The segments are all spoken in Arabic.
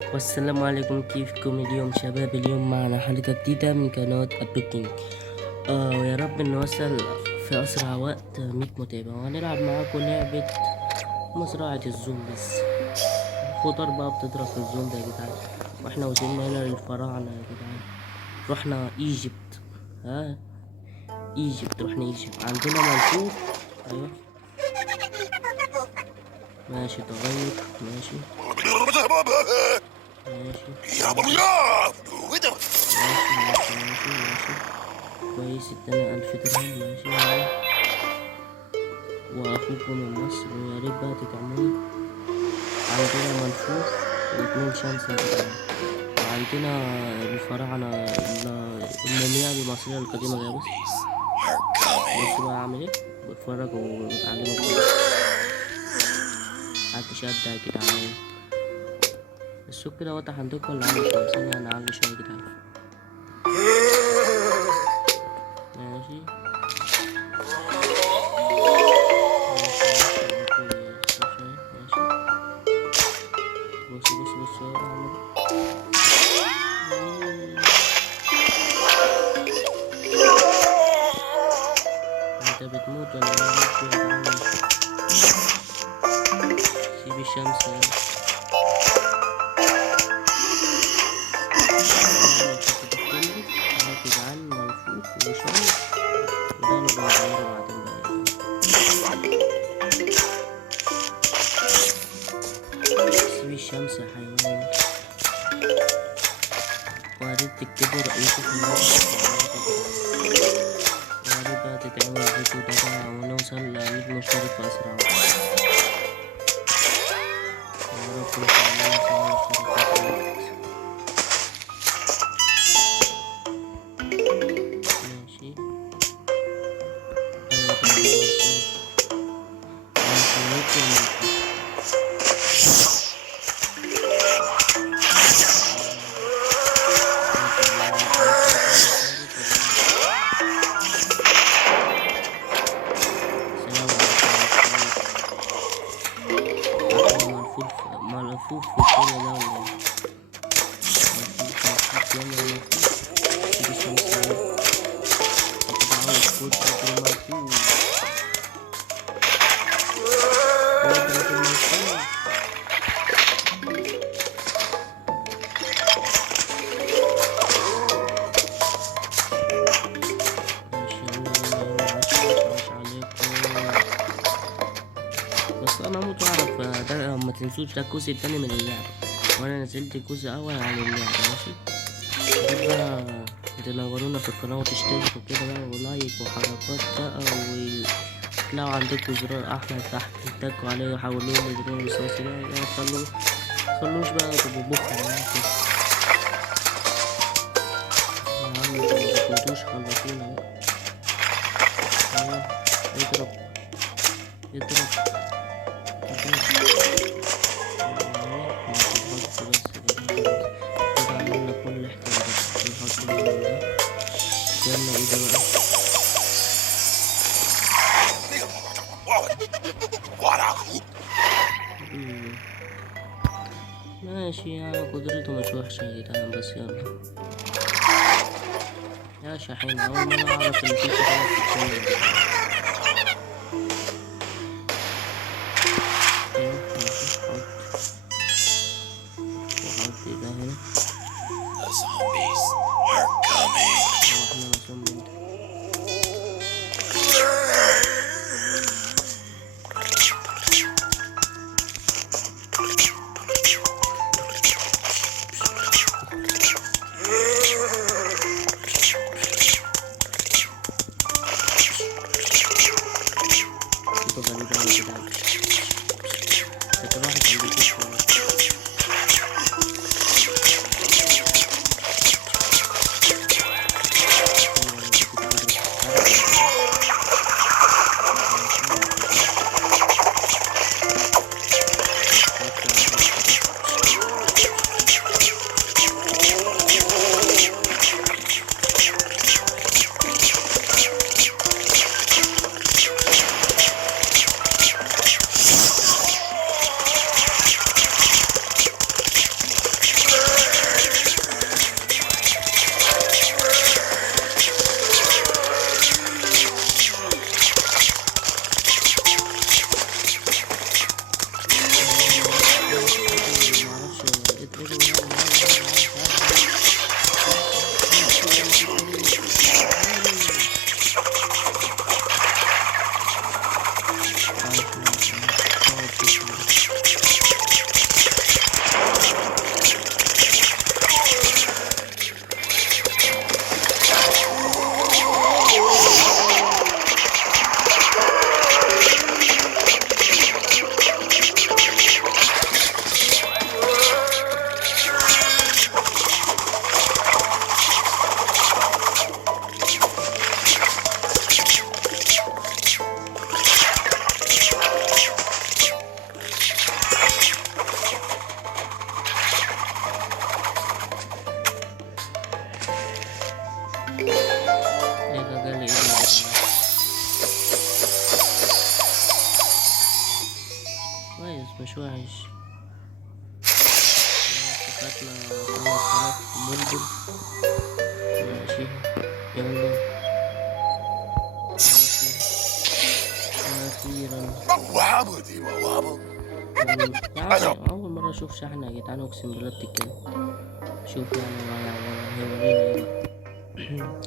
والسلام عليكم، كيفكم اليوم شباب؟ اليوم معنا حلقة جديدة من قناة أبوكينج. ويا رب نوصل في أسرع وقت 100 متابع، وهنلعب معاكم لعبة مزرعة الزومبيز. الخضار بقى بتضرب في الزومبي يا جدعان، واحنا وصلنا هنا للفراعنة يا جدعان. رحنا ايجيبت. ها، رحنا ايجيبت. عندنا ملفوف. ايوه ماشي، تغير. ماشي ماشي ماشي. كويس، ادانا 1000 درهم. ماشي يلا. واخوكم من مصر، ويا ريت بقى تدعموني. عندنا منفوخ واتنين شمس يا جدعان. وعندنا الفراعنة المومياء المصرية القديمة يا بصوا بقى اعمل ايه. بتفرجوا وتعلموا كويس. محدش يبدأ يا جدعان. الصوت كده واضح عندكم ولا عالي شوية؟ ثانية انا عالي شوية يا جدعان. ماشي بصوا اعمل انت بتموت ولا ايه يا جدعان؟ سيب الشمس يا جدعان. ملفوف وشمس، وده نبقى نغيره بعدين بقى. سيب الشمس يا حيوان. واريد تكتبوا رأيكم في الموضوع. واريد بقى تدعموا الفيديو ده بقى ونوصل ل100 مشترك في أسرع وقت. يا رب إن شاء الله نوصل مشترك في أسرع وقت. ماشي. أيوة كده ملفوف. ملفوف في الدنيا ده ولا ايه؟ ملفوف يلا يا ملفوف. سيب الشمس اهي. انت عاوز فوت قدر الملفوف. قدرة الملفوف. ماشي يلا عاش عليكم. بس انا اموت واعرف ده. ما تنسوش ده الجزء التاني من اللعبة، وانا نزلت الجزء اول عن اللعبة. ماشي بقى، تنورونا في القناة وتشتركوا كده بقى، ولايك وحركات بقى، وتلاقوا عندكم زرار أحمر تحت تتكوا عليه وحولوه لزرار رصاصي بقى. خلوش بقى تبقوا بخل يعني كده. يا عم انتوا مكنتوش خلصونا بقى. ايوه اضرب اضرب بس كده عملنا كل احتياجاتنا. نحط اللون ده. يلا ايه ده بقى؟ ماشي يعني قدرته مش وحشة يا جدعان، بس يلا يا شاحين. أول مرة أعرف إن في شغالة في الدنيا دي. أيوة ماشي. وحط ده هنا. هو احنا مسؤول من ده. صوته غريب أوي يا جدعان. فاكر واحد كان بيكشف خدنا 5000 بلبل. ماشي يلا ماشي أخيرا. يعني أول مرة أشوف شحنة يا جدعان، أقسم بالله بتتكلم. شوف يعني هيورينا إيه بقى.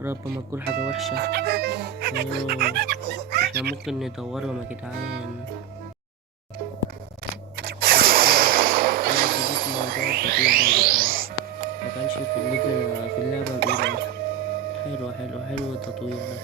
رب ما تكون حاجة وحشة. أوه. احنا ممكن ندورهم يا جدعان. أنا جديد في موضوع التطوير ده يا جدعان، ما كانش في اللعبة الأولى. حلو حلو حلو التطوير ده.